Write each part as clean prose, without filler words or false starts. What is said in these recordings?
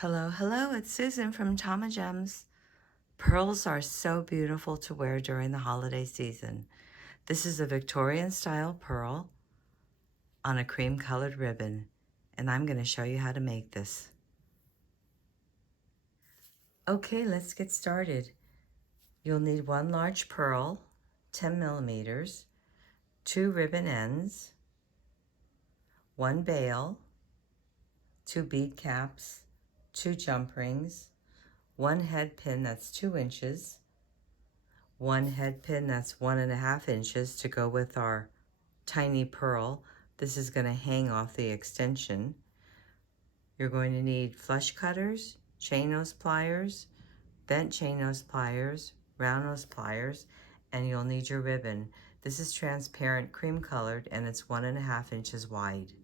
Hello, hello, it's Susan from Tama Gems. Pearls are so beautiful to wear during the holiday season. This is a Victorian style pearl on a cream colored ribbon, and I'm going to show you how to make this. Okay, let's get started. You'll need one large pearl, 10 millimeters, 2 ribbon ends, 1 bail, 2 bead caps, 2 jump rings, 1 head pin that's 2 inches, 1 head pin that's 1.5 inches to go with our tiny pearl. This is going to hang off the extension. You're going to need flush cutters, chain nose pliers, bent chain nose pliers, round nose pliers, and you'll need your ribbon. This is transparent cream colored and it's 1.5 inches wide.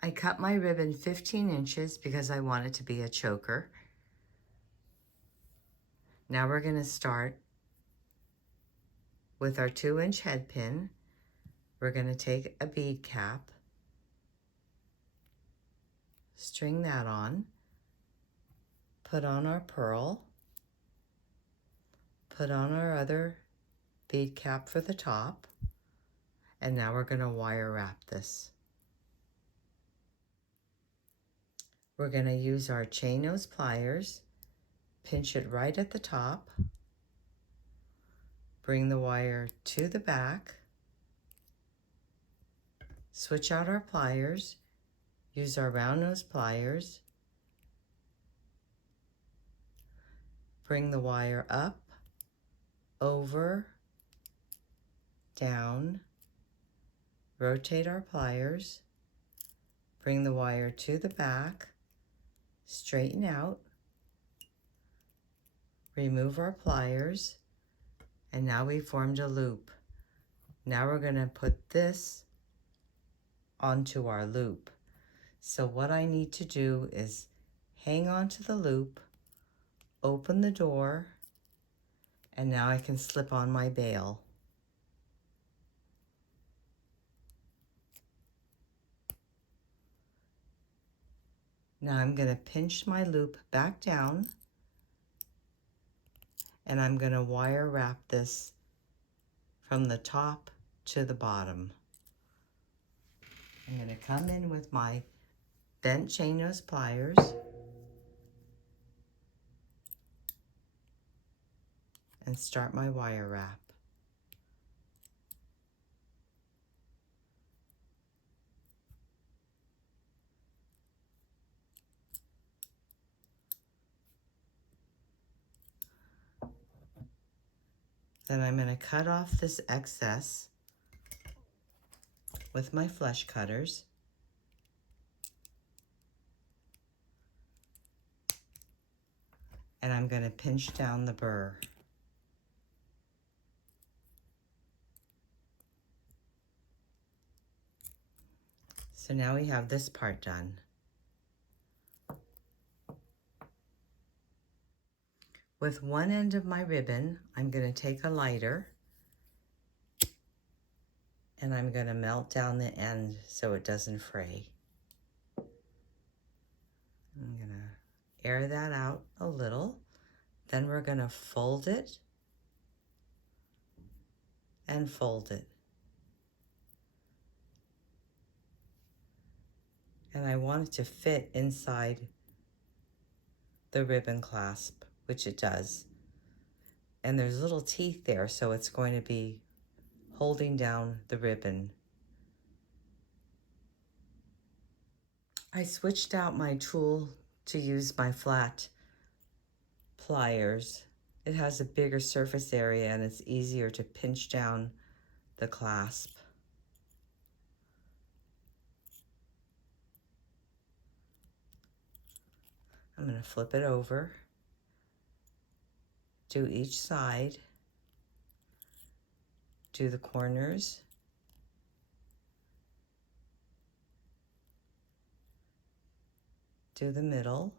I cut my ribbon 15 inches because I want it to be a choker. Now we're going to start with our 2-inch head pin. We're going to take a bead cap, string that on, put on our pearl, put on our other bead cap for the top, and now we're going to wire wrap this. We're going to use our chain nose pliers, pinch it right at the top, bring the wire to the back, switch out our pliers, use our round nose pliers, bring the wire up, over, down, rotate our pliers, bring the wire to the back, straighten out, remove our pliers, and now we formed a loop. Now we're going to put this onto our loop. So what I need to do is hang on to the loop, open the door, and now I can slip on my bail. Now I'm going to pinch my loop back down, and I'm going to wire wrap this from the top to the bottom. I'm going to come in with my bent chain nose pliers and start my wire wrap. Then I'm going to cut off this excess with my flush cutters. And I'm going to pinch down the burr. So now we have this part done. With one end of my ribbon, I'm going to take a lighter and I'm going to melt down the end so it doesn't fray. I'm going to air that out a little. Then we're going to fold it and fold it. And I want it to fit inside the ribbon clasp, which it does. And there's little teeth there, so it's going to be holding down the ribbon. I switched out my tool to use my flat pliers. It has a bigger surface area and it's easier to pinch down the clasp. I'm going to flip it over, do each side, do the corners, do the middle,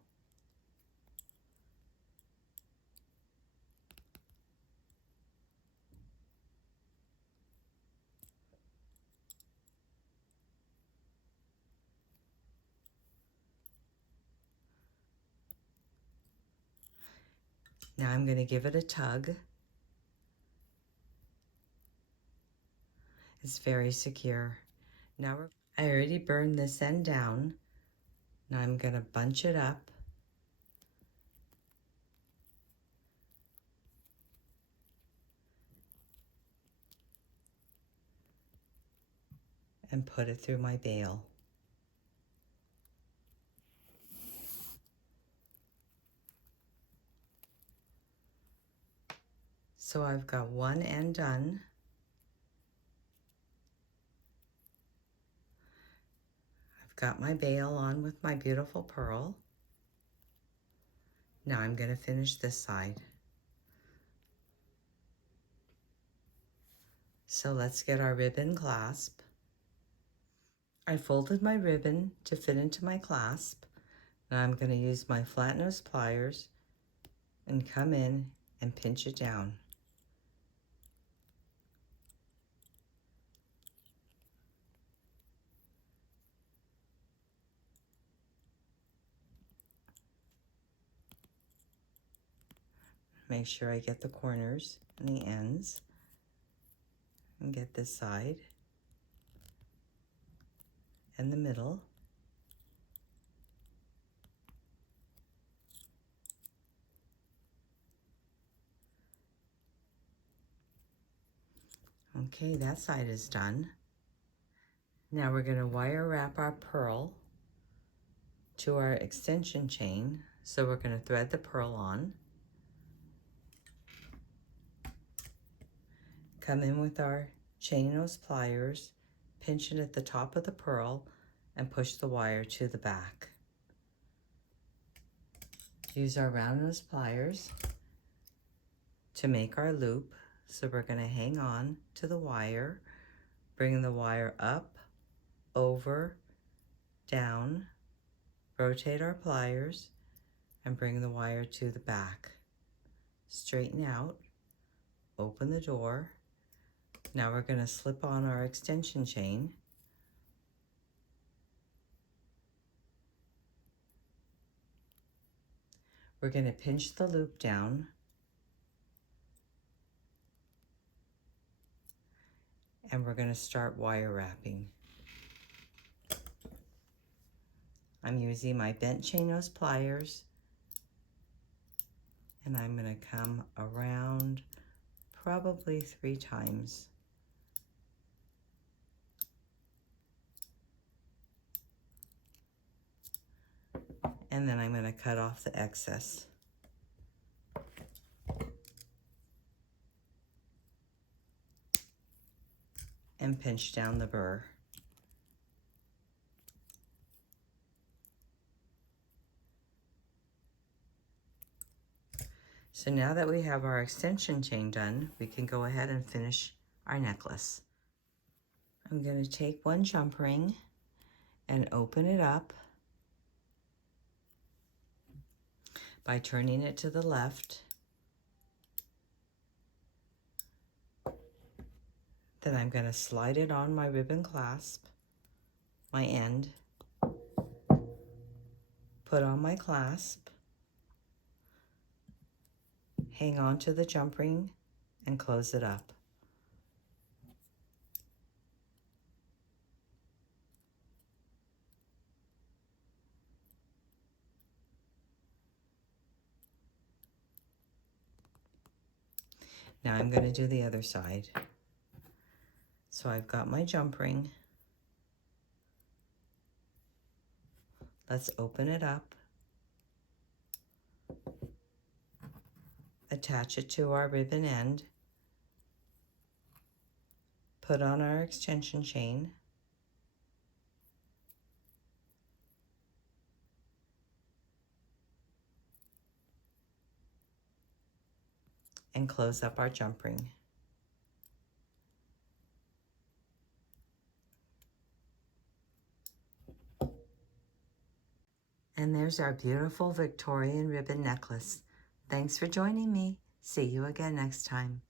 Now I'm going to give it a tug. It's very secure. Now I already burned this end down. Now I'm going to bunch it up. And put it through my bail. So I've got one end done. I've got my bail on with my beautiful pearl. Now I'm going to finish this side. So let's get our ribbon clasp. I folded my ribbon to fit into my clasp. Now I'm going to use my flat nose pliers and come in and pinch it down. Make sure I get the corners and the ends, and get this side and the middle. Okay, that side is done. Now we're going to wire wrap our pearl to our extension chain. So we're going to thread the pearl on, come in with our chain nose pliers, pinch it at the top of the pearl, and push the wire to the back. Use our round nose pliers to make our loop. So we're going to hang on to the wire, bring the wire up, over, down, rotate our pliers, and bring the wire to the back. Straighten out, open the door. Now we're going to slip on our extension chain. We're going to pinch the loop down and we're going to start wire wrapping. I'm using my bent chain nose pliers, and I'm going to come around probably 3 times. And then I'm going to cut off the excess. And pinch down the burr. So now that we have our extension chain done, we can go ahead and finish our necklace. I'm going to take one jump ring and open it up by turning it to the left. Then I'm going to slide it on my ribbon clasp, my end, put on my clasp, hang on to the jump ring, and close it up. Now I'm going to do the other side. So I've got my jump ring. Let's open it up. Attach it to our ribbon end. Put on our extension chain. And close up our jump ring. And there's our beautiful Victorian ribbon necklace. Thanks for joining me. See you again next time.